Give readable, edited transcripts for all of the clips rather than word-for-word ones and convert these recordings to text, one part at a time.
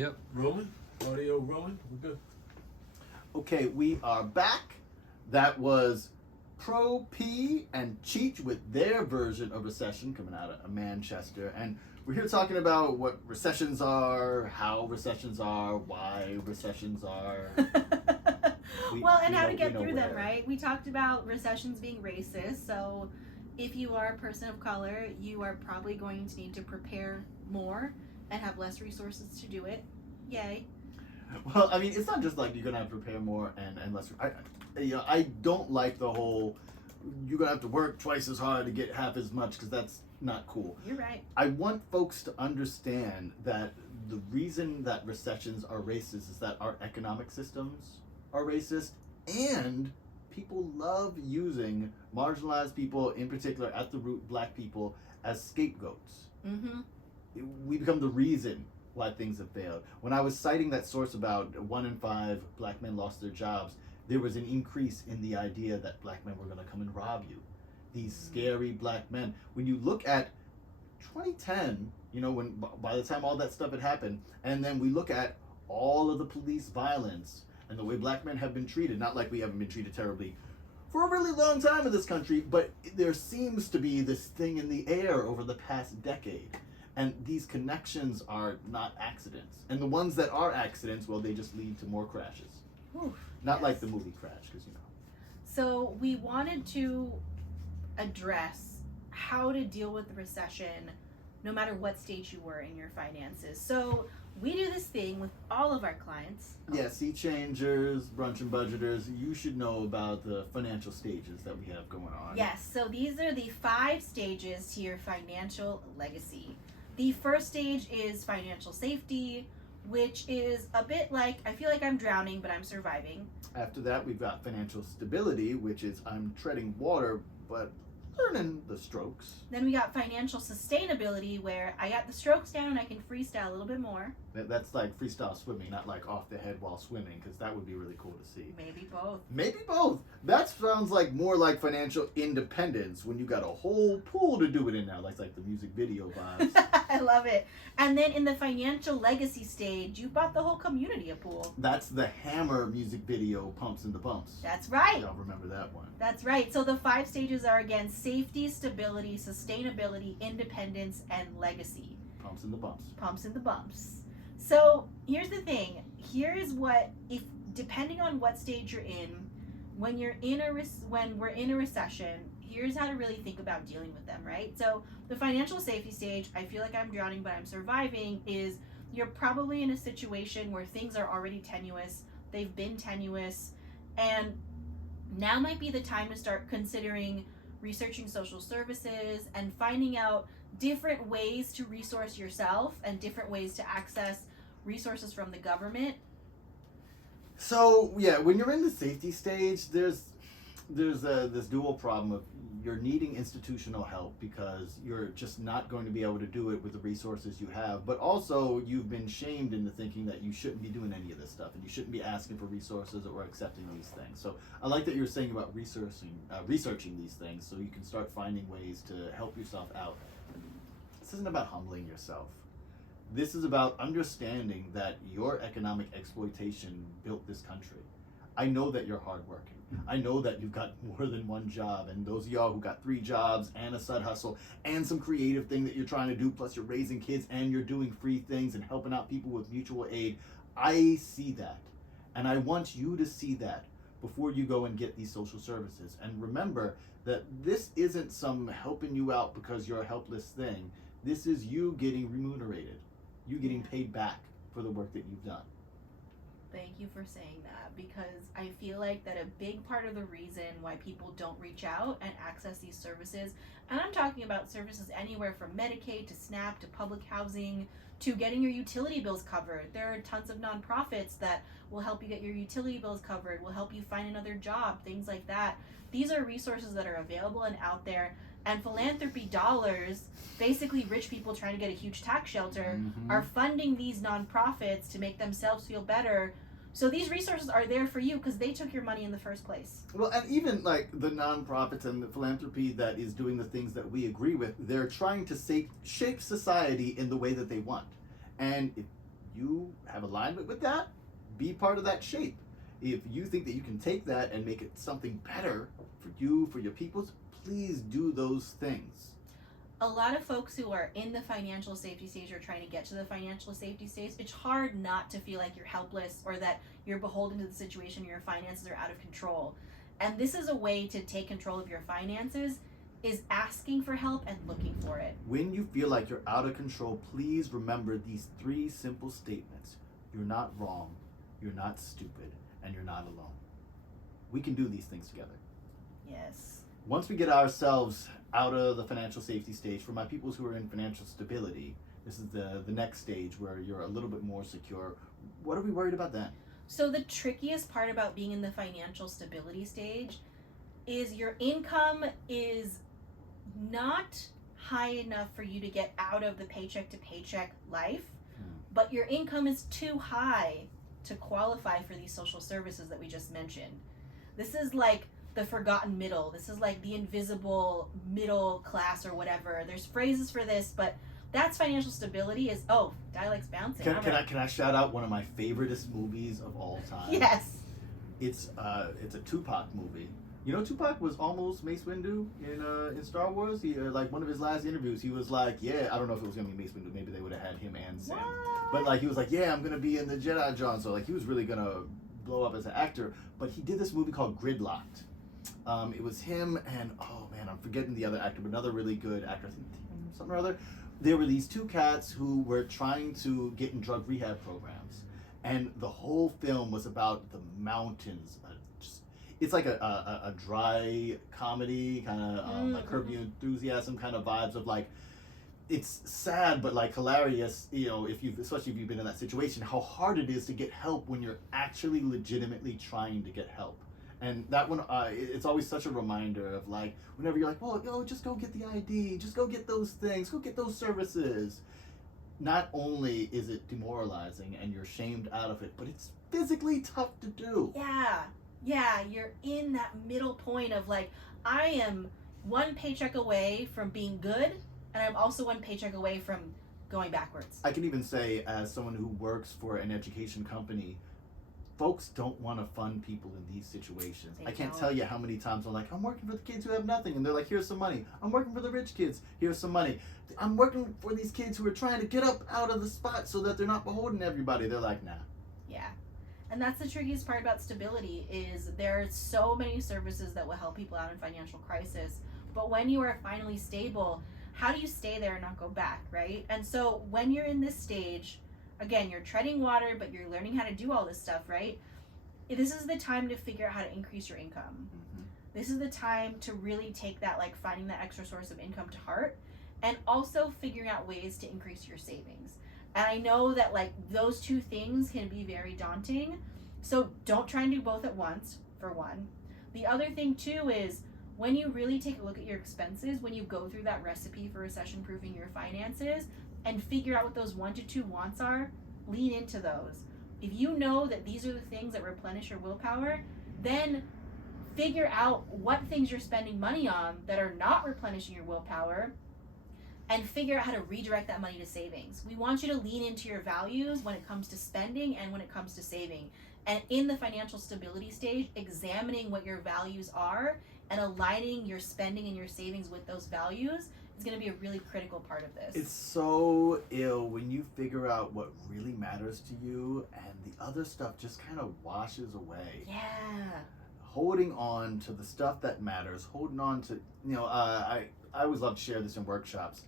Yep. Rolling? Audio rolling? We're good. Okay, we are back. That was Pro P and Cheech with their version of Recession coming out of Manchester. And we're here talking about what recessions are, how recessions are, why recessions are. And how to get through them, right? We talked about recessions being racist. So if you are a person of color, you are probably going to need to prepare more and have less resources to do it. Yay. Well, I mean, it's not just like you're going to have to prepare more and less. I don't like the whole, you're going to have to work twice as hard to get half as much, because that's not cool. You're right. I want folks to understand that the reason that recessions are racist is that our economic systems are racist, and people love using marginalized people, in particular at the root black people, as scapegoats. Mm-hmm. We become the reason why things have failed. When I was citing that source about 1 in 5 black men lost their jobs, there was an increase in the idea that black men were going to come and rob you. These scary black men. When you look at 2010, when by the time all that stuff had happened, and then we look at all of the police violence and the way black men have been treated, not like we haven't been treated terribly for a really long time in this country, but there seems to be this thing in the air over the past decade. And these connections are not accidents. And the ones that are accidents, well, they just lead to more crashes. Oof, not yes. like the movie Crash, because So we wanted to address how to deal with the recession no matter what stage you were in your finances. So we do this thing with all of our clients. Yeah, sea changers, brunch and budgeters, you should know about the financial stages that we have going on. Yes, so these are the 5 stages to your financial legacy. The first stage is financial safety, which is a bit like, I feel like I'm drowning, but I'm surviving. After that, we've got financial stability, which is I'm treading water, but learning the strokes. Then we got financial sustainability, where I got the strokes down and I can freestyle a little bit more. That's like freestyle swimming, not like off the head while swimming, because that would be really cool to see. Maybe both. Maybe both. That sounds like more like financial independence, when you got a whole pool to do it in now, like the music video vibes. I love it. And then in the financial legacy stage, you bought the whole community a pool. That's the Hammer music video, Pumps in the Bumps. That's right. Y'all remember that one. That's right. So the 5 stages are, again, safety, stability, sustainability, independence, and legacy. Pumps in the Bumps. Pumps in the bumps. So here's the thing. Here's what, if depending on what stage you're in, when we're in a recession, here's how to really think about dealing with them, right? So the financial safety stage, I feel like I'm drowning, but I'm surviving, is you're probably in a situation where things are already tenuous. They've been tenuous, and now might be the time to start considering researching social services and finding out different ways to resource yourself and different ways to access resources from the government. So yeah, when you're in the safety stage, there's this dual problem of you're needing institutional help because you're just not going to be able to do it with the resources you have, but also you've been shamed into thinking that you shouldn't be doing any of this stuff and you shouldn't be asking for resources or accepting these things. So I like that you were saying about researching these things so you can start finding ways to help yourself out. This isn't about humbling yourself. This is about understanding that your economic exploitation built this country. I know that you're hardworking. I know that you've got more than one job, and those of y'all who got 3 jobs and a side hustle and some creative thing that you're trying to do, plus you're raising kids and you're doing free things and helping out people with mutual aid. I see that, and I want you to see that before you go and get these social services. And remember that this isn't some helping you out because you're a helpless thing. This is you getting remunerated, you getting paid back for the work that you've done. Thank you for saying that, because I feel like that a big part of the reason why people don't reach out and access these services, and I'm talking about services anywhere from Medicaid to SNAP to public housing to getting your utility bills covered. There are tons of nonprofits that will help you get your utility bills covered, will help you find another job, things like that. These are resources that are available and out there. And philanthropy dollars, basically rich people trying to get a huge tax shelter, are funding these nonprofits to make themselves feel better. So these resources are there for you because they took your money in the first place. Well, and even like the nonprofits and the philanthropy that is doing the things that we agree with, they're trying to shape society in the way that they want. And if you have have alignment with that, be part of that shape. If you think that you can take that and make it something better for you, for your peoples, please do those things. A lot of folks who are in the financial safety stage or trying to get to the financial safety stage, it's hard not to feel like you're helpless or that you're beholden to the situation, your finances are out of control. And this is a way to take control of your finances, is asking for help and looking for it. When you feel like you're out of control, please remember these 3 simple statements. You're not wrong, you're not stupid, and you're not alone. We can do these things together. Yes. Once we get ourselves out of the financial safety stage, for my peoples who are in financial stability, this is the next stage where you're a little bit more secure. What are we worried about then? So the trickiest part about being in the financial stability stage is your income is not high enough for you to get out of the paycheck to paycheck life, but your income is too high to qualify for these social services that we just mentioned. This is like the forgotten middle. This is like the invisible middle class or whatever. There's phrases for this, but that's financial stability is, oh, dialect's bouncing. Can I shout out one of my favoriteest movies of all time? Yes. It's a Tupac movie. You know, Tupac was almost Mace Windu in Star Wars. He like one of his last interviews, he was like, yeah, I don't know if it was gonna be Mace Windu. Maybe they would have had him and Sam. But like he was like, yeah, I'm gonna be in the Jedi John. So like he was really gonna blow up as an actor. But he did this movie called Gridlocked. It was him and, oh man, I'm forgetting the other actor, but another really good actor, I think something or other. There were these 2 cats who were trying to get in drug rehab programs, and the whole film was about the mountains. It's like a dry comedy, kind of like Curb Your Enthusiasm kind of vibes of like, it's sad but like hilarious, you know, especially if you've been in that situation, how hard it is to get help when you're actually legitimately trying to get help. And that one, it's always such a reminder of like, whenever you're like, well, yo, just go get the ID, just go get those things, go get those services. Not only is it demoralizing and you're shamed out of it, but it's physically tough to do. Yeah, you're in that middle point of like, I am one paycheck away from being good, and I'm also one paycheck away from going backwards. I can even say, as someone who works for an education company, folks don't want to fund people in these situations. I can't tell you how many times I'm like, I'm working for the kids who have nothing, and they're like, here's some money. I'm working for the rich kids, here's some money. I'm working for these kids who are trying to get up out of the spot so that they're not beholden to everybody. They're like, nah. Yeah. And that's the trickiest part about stability, is there are so many services that will help people out in financial crisis. But when you are finally stable, how do you stay there and not go back, right? And so when you're in this stage, again, you're treading water, but you're learning how to do all this stuff, right? This is the time to figure out how to increase your income. This is the time to really take that, like finding that extra source of income to heart, and also figuring out ways to increase your savings. And I know that like those 2 things can be very daunting. So don't try and do both at once, for one. The other thing too is, when you really take a look at your expenses, when you go through that recipe for recession proofing your finances and figure out what those 1 to 2 wants are, lean into those. If you know that these are the things that replenish your willpower, then figure out what things you're spending money on that are not replenishing your willpower, and figure out how to redirect that money to savings. We want you to lean into your values when it comes to spending and when it comes to saving. And in the financial stability stage, examining what your values are and aligning your spending and your savings with those values is going to be a really critical part of this. It's so ill when you figure out what really matters to you and the other stuff just kind of washes away. Yeah. Holding on to the stuff that matters, holding on to, you know, I always love to share this in workshops.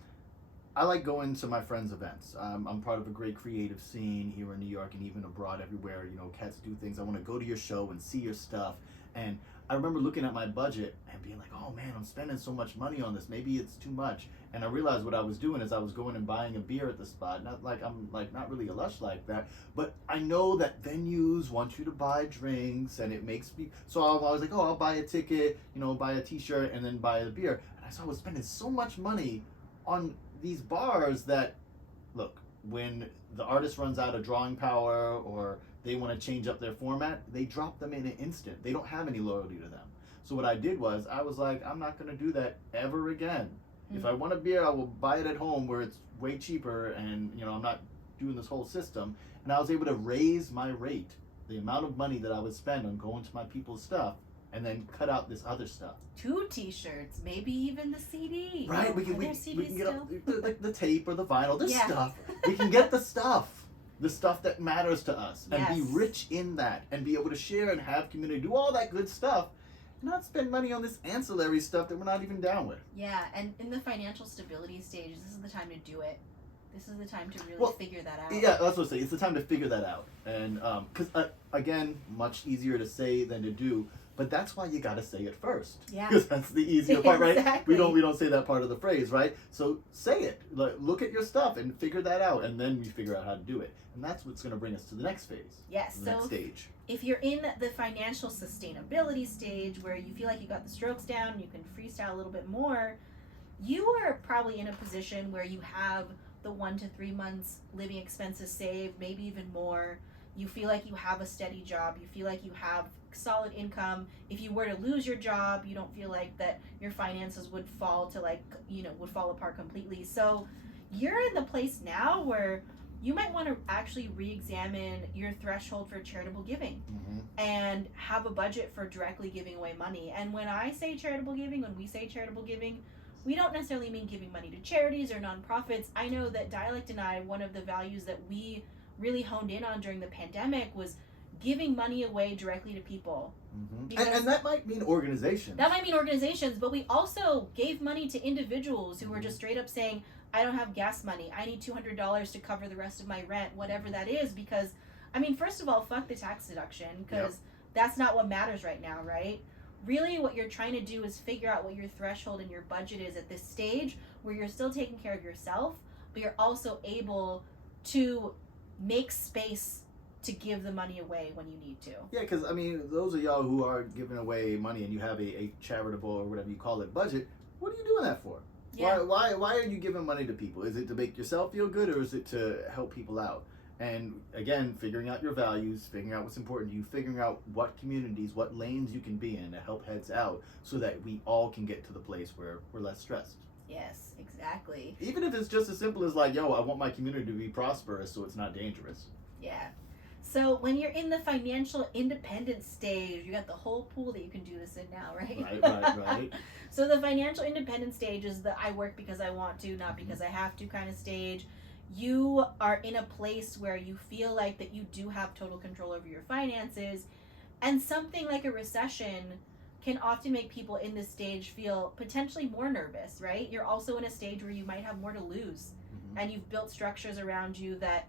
I like going to my friends' events. I'm part of a great creative scene here in New York and even abroad everywhere. You know, cats do things. I want to go to your show and see your stuff. And I remember looking at my budget and being like, oh man, I'm spending so much money on this. Maybe it's too much. And I realized what I was doing is I was going and buying a beer at the spot. Not like I'm like not really a lush like that, but I know that venues want you to buy drinks, and it makes me. So I was like, oh, I'll buy a ticket, you know, buy a T-shirt, and then buy a beer. And I saw I was spending so much money on these bars that, look, when the artist runs out of drawing power or they want to change up their format, they drop them in an instant. They don't have any loyalty to them. So what I did was, I was like, I'm not going to do that ever again. If I want a beer, I will buy it at home where it's way cheaper, and you know, I'm not doing this whole system, and I was able to raise my rate, the amount of money that I would spend on going to my people's stuff, and then cut out this other stuff. 2 T-shirts, maybe even the CD. Right, we Are can there we CDs can get still? the tape or the vinyl, the Yeah. stuff. We can get the stuff that matters to us, and be Yes. rich in that, and be able to share and have community, do all that good stuff, and not spend money on this ancillary stuff that we're not even down with. Yeah, and in the financial stability stage, this is the time to do it. This is the time to really figure that out. Yeah, that's what I say. It's the time to figure that out, and because again, much easier to say than to do. But that's why you gotta say it first. Yeah. Because that's the easier part, right? Exactly. We don't say that part of the phrase, right? So say it. Look at your stuff and figure that out, and then we figure out how to do it. And that's what's gonna bring us to the next phase. Yes. The next stage. If you're in the financial sustainability stage where you feel like you got the strokes down, you can freestyle a little bit more, you are probably in a position where you have the 1 to 3 months living expenses saved, maybe even more. You feel like you have a steady job. You feel like you have solid income. If you were to lose your job, you don't feel like that your finances would fall to would fall apart completely. So you're in the place now where you might want to actually re-examine your threshold for charitable giving and have a budget for directly giving away money. And when I say charitable giving, when we say charitable giving, we don't necessarily mean giving money to charities or nonprofits. I know that Dialect and I, one of the values that we really honed in on during the pandemic was giving money away directly to people. And that might mean organizations. That might mean organizations, but we also gave money to individuals who were just straight up saying, I don't have gas money. I need $200 to cover the rest of my rent, whatever that is. Because, I mean, first of all, fuck the tax deduction, because that's not what matters right now, right? Really, what you're trying to do is figure out what your threshold and your budget is at this stage where you're still taking care of yourself, but you're also able to make space to give the money away when you need to. Yeah, because, I mean, those of y'all who are giving away money and you have a charitable or whatever you call it budget, what are you doing that for? Yeah. Why are you giving money to people? Is it to make yourself feel good, or is it to help people out? And again, figuring out your values, figuring out what's important to you, figuring out what communities, what lanes you can be in to help heads out so that we all can get to the place where we're less stressed. Yes, exactly. Even if it's just as simple as like, yo, I want my community to be prosperous so it's not dangerous. Yeah. So when you're in the financial independence stage, you got the whole pool that you can do this in now, right? Right. So the financial independence stage is the I work because I want to, not because I have to kind of stage. You are in a place where you feel like that you do have total control over your finances, and something like a recession can often make people in this stage feel potentially more nervous, right? You're also in a stage where you might have more to lose, and you've built structures around you that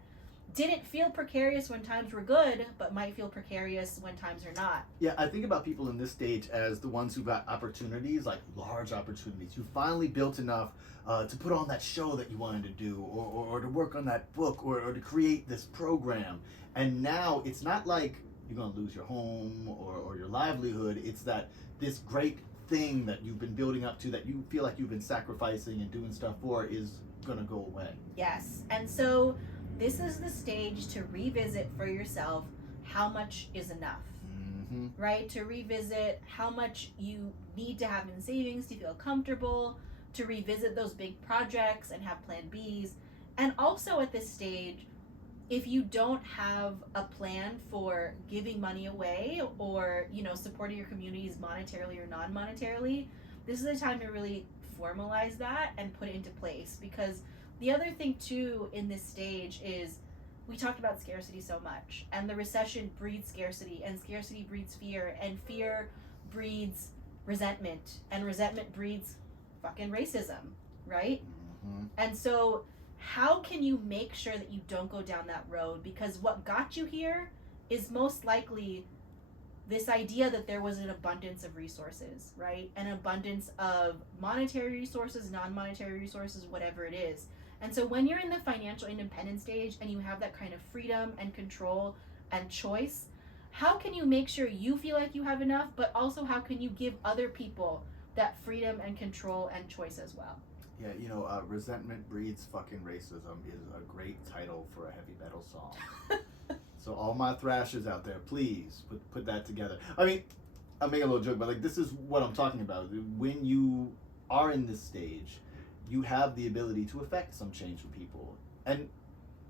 didn't feel precarious when times were good, but might feel precarious when times are not. Yeah, I think about people in this stage as the ones who got opportunities, like large opportunities. You finally built enough to put on that show that you wanted to do, or to work on that book, or to create this program. And now it's not like you're going to lose your home or your livelihood. It's that this great thing that you've been building up to, that you feel like you've been sacrificing and doing stuff for, is going to go away. Yes. And so this is the stage to revisit for yourself how much is enough, right? To revisit how much you need to have in savings to feel comfortable, to revisit those big projects and have plan Bs. And also at this stage, if you don't have a plan for giving money away or, supporting your communities monetarily or non-monetarily, this is the time to really formalize that and put it into place. Because the other thing too in this stage is we talked about scarcity so much, and the recession breeds scarcity, and scarcity breeds fear, and fear breeds resentment, and resentment breeds fucking racism, right? And so how can you make sure that you don't go down that road? Because what got you here is most likely this idea that there was an abundance of resources, right? An abundance of monetary resources, non-monetary resources, whatever it is. And so when you're in the financial independence stage and you have that kind of freedom and control and choice, how can you make sure you feel like you have enough, but also how can you give other people that freedom and control and choice as well? Yeah, Resentment Breeds Fucking Racism is a great title for a heavy metal song. So all my thrashers out there, please put that together. I mean, I'm making a little joke, but like, this is what I'm talking about. When you are in this stage, you have the ability to affect some change for people. And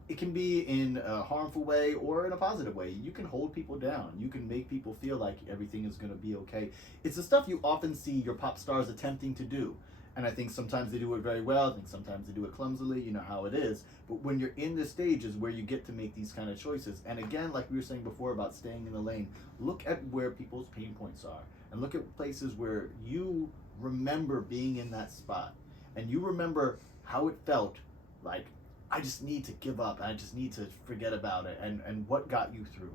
it can be in a harmful way or in a positive way. You can hold people down. You can make people feel like everything is going to be okay. It's the stuff you often see your pop stars attempting to do. And I think sometimes they do it very well. I think sometimes they do it clumsily. You know how it is. But when you're in this stage is where you get to make these kind of choices. And again, like we were saying before about staying in the lane, look at where people's pain points are. And look at places where you remember being in that spot. And you remember how it felt like, I just need to give up. I just need to forget about it. And what got you through.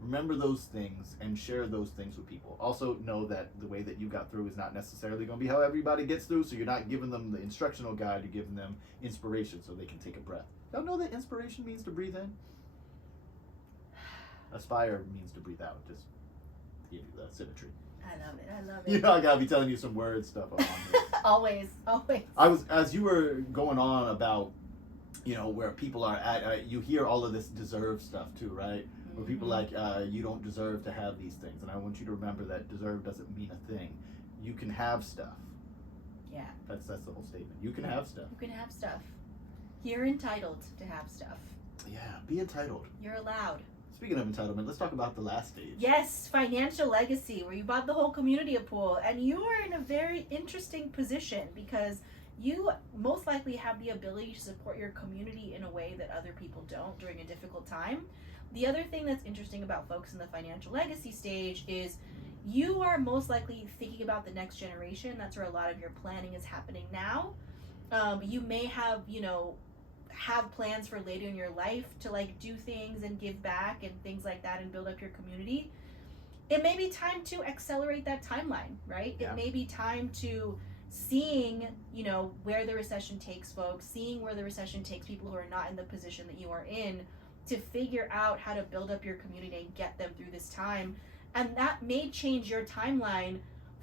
Remember those things and share those things with people. Also know that the way that you got through is not necessarily going to be how everybody gets through, so you're not giving them the instructional guide, you're giving them inspiration so they can take a breath. Y'all know that inspiration means to breathe in? Aspire means to breathe out, just to give you the symmetry. I love it. I love it. You know, I gotta be telling you some word stuff on here. Always. As you were going on about, you know, where people are at, you hear all of this deserve stuff too, right? Where people like, you don't deserve to have these things. And I want you to remember that deserve doesn't mean a thing. You can have stuff. Yeah. That's the whole statement. You can have stuff. You can have stuff. You're entitled to have stuff. Yeah, be entitled. You're allowed. Speaking of entitlement, let's talk about the last stage. Yes, financial legacy, where you bought the whole community a pool. And you are in a very interesting position because you most likely have the ability to support your community in a way that other people don't during a difficult time. The other thing that's interesting about folks in the financial legacy stage is you are most likely thinking about the next generation. That's where a lot of your planning is happening now. You may have, have plans for later in your life to like do things and give back and things like that and build up your community. It may be time to accelerate that timeline, right? Yeah. It may be time to seeing, where the recession takes folks, seeing where the recession takes people who are not in the position that you are in, to figure out how to build up your community and get them through this time. And that may change your timeline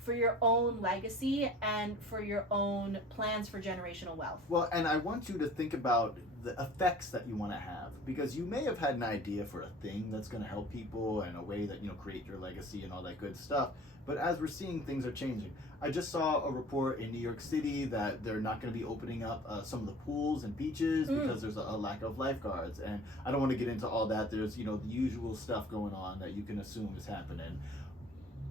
for your own legacy and for your own plans for generational wealth. Well, and I want you to think about the effects that you want to have, because you may have had an idea for a thing that's going to help people in a way that, create your legacy and all that good stuff. But as we're seeing, things are changing. I just saw a report in New York City that they're not going to be opening up some of the pools and beaches because there's a lack of lifeguards. And I don't want to get into all that. There's, the usual stuff going on that you can assume is happening.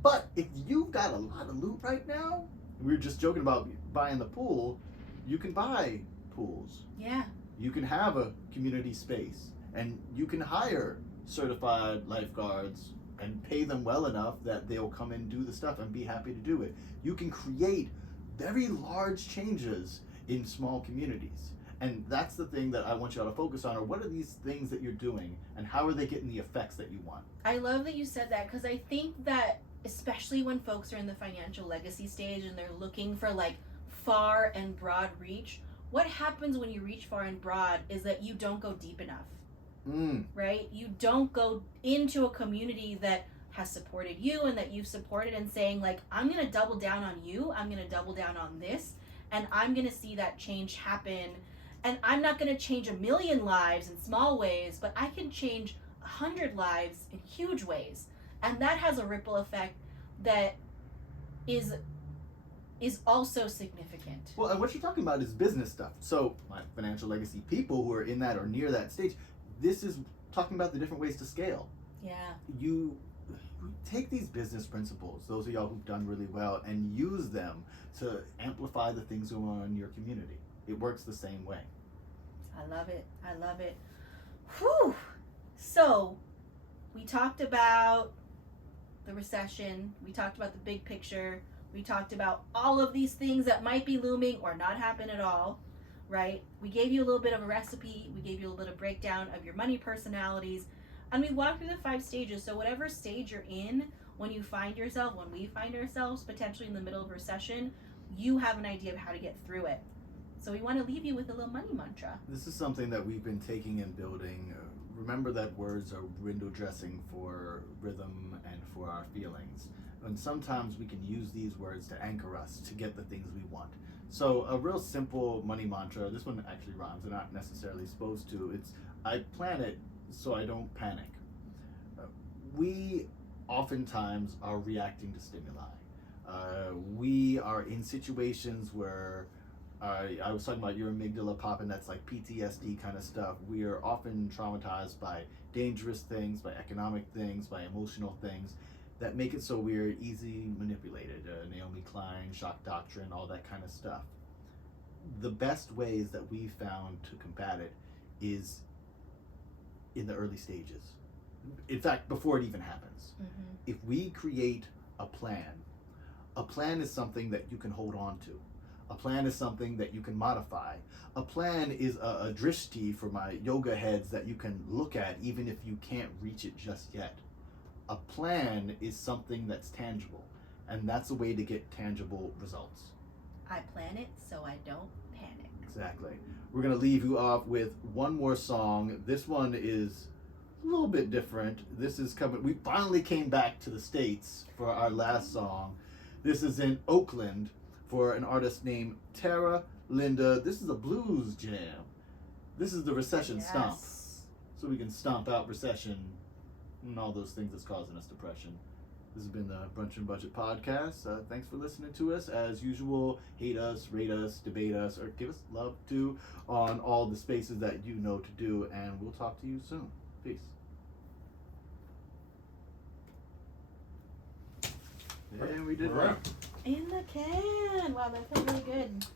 But if you've got a lot of loot right now, we were just joking about buying the pool, you can buy pools. Yeah. You can have a community space, and you can hire certified lifeguards and pay them well enough that they'll come and do the stuff and be happy to do it. You can create very large changes in small communities. And that's the thing that I want you all to focus on, are what are these things that you're doing and how are they getting the effects that you want? I love that you said that, because I think that especially when folks are in the financial legacy stage and they're looking for like far and broad reach, what happens when you reach far and broad is that you don't go deep enough. Right? You don't go into a community that has supported you and that you've supported and saying like, I'm going to double down on you. I'm going to double down on this. And I'm going to see that change happen. And I'm not going to change 1 million lives in small ways, but I can change 100 lives in huge ways. And that has a ripple effect that is also significant. Well, and what you're talking about is business stuff. So my financial legacy people who are in that or near that stage, this is talking about the different ways to scale. Yeah. You take these business principles, those of y'all who've done really well, and use them to amplify the things going on in your community. It works the same way. I love it. I love it. Whew. So we talked about the recession. We talked about the big picture. We talked about all of these things that might be looming or not happen at all, right? We gave you a little bit of a recipe. We gave you a little breakdown of your money personalities. And we walked through the 5 stages. So whatever stage you're in, when we find ourselves potentially in the middle of a recession, you have an idea of how to get through it. So we want to leave you with a little money mantra. This is something that we've been taking and building. Remember that words are window dressing for rhythm and for our feelings. And sometimes we can use these words to anchor us to get the things we want. So a real simple money mantra, this one actually rhymes, they're not necessarily supposed to. It's, I plan it so I don't panic. We oftentimes are reacting to stimuli. We are in situations where I was talking about your amygdala popping, that's like PTSD kind of stuff. We are often traumatized by dangerous things, by economic things, by emotional things that make it so we're easy manipulated. Naomi Klein, shock doctrine, all that kind of stuff. The best ways that we found to combat it is in the early stages. In fact, before it even happens. Mm-hmm. If we create a plan is something that you can hold on to. A plan is something that you can modify. A plan is a drishti for my yoga heads that you can look at even if you can't reach it just yet. A plan is something that's tangible, and that's a way to get tangible results. I plan it so I don't panic. Exactly. We're going to leave you off with one more song. This one is a little bit different. This is coming. We finally came back to the States for our last song. This is in Oakland for an artist named Tara Linda. This is a blues jam. This is the Recession Stomp. So we can stomp out recession and all those things that's causing us depression. This has been the Brunch and Budget podcast. Thanks for listening to us. As usual, hate us, rate us, debate us, or give us love too on all the spaces that you know to do. And we'll talk to you soon. Peace. And we did All right. that. In the can. Wow, that felt really good.